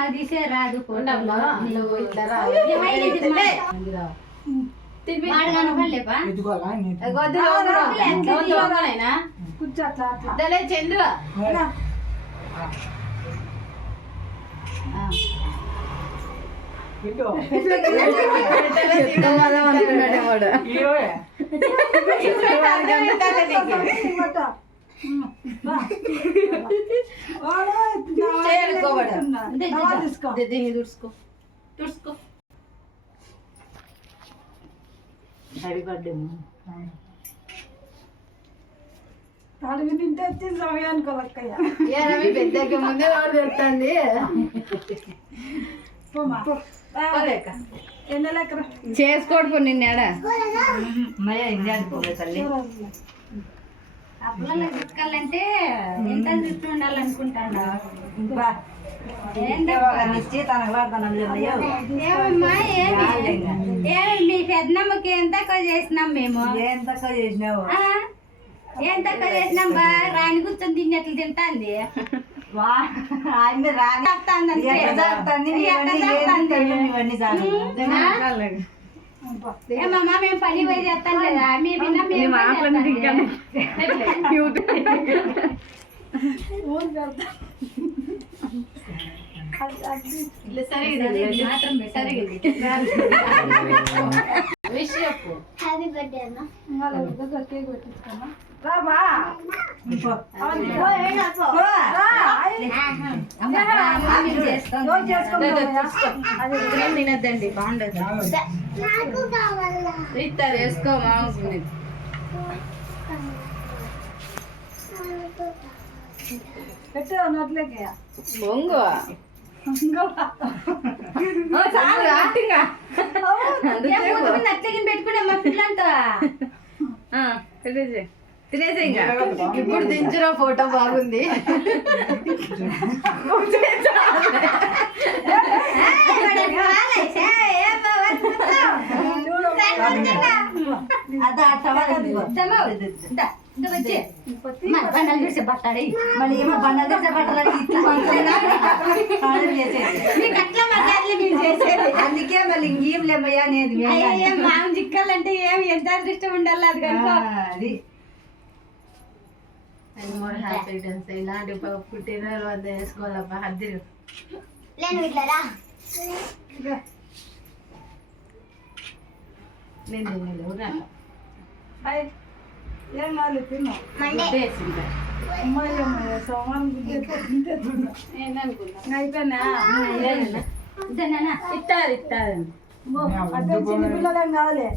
మాకు తీసే రాదు చంద్ర తుడుచుకో హ్యాపీ బర్త్డే తాడివి తింటే వచ్చింది సమయానికి కొలక్కయ్య పెద్దకి ముందే వాడు తెస్తుంది ఎన్నెలెక్కర చేసుకోడు నిన్నేడా తల్లి అప్పులలో తిక్కాలంటే ఎంత దృష్టి ఉండాలనుకుంటాడా ఏమమ్మా ఏమి మీ పెద్దమ్మకి ఏం తక్కువ చేసినాం మేము ఏం తక్కువ చేసినావు ఏం తక్కువ చేసినాం బా రాని కూర్చొని తిన్నట్లు తింటాంది ఏమమ్మా మేము పని పోయి చేస్తాం లేదా మీ హ్యాపీ బర్త్డే అన్న కేక్ పెట్టించుకోమా తినద్దండి బాగుండదు ఇస్తారు వేసుకో మామూలు పెట్టే నోట్లేకే బొంగు అట్లకి పెట్టుకునే మా పిల్లంతా తినేసే ఇంకా ఇప్పుడు దించిన ఫోటో బాగుంది బండలు తీసే బట్టాడి మళ్ళీ ఏమో బండలు తెచ్చే బట్టలు అందుకే మళ్ళీ ఇంకేం లేమయ్యా నేను మామ చిక్కాలంటే ఏమి ఎంత అదృష్టం ఉండాలి అది కనుక అది హ్యాపీ డేస్ ఇలాంటి పుట్టినరోజు వద్ద వేసుకోవాలబ్బా హద్దులు నేను ఏం కాదు తిన్నా అమ్మాయి సోమవారం అయిపోయినా ఇస్తారు చిన్న పిల్లలేం కావాలి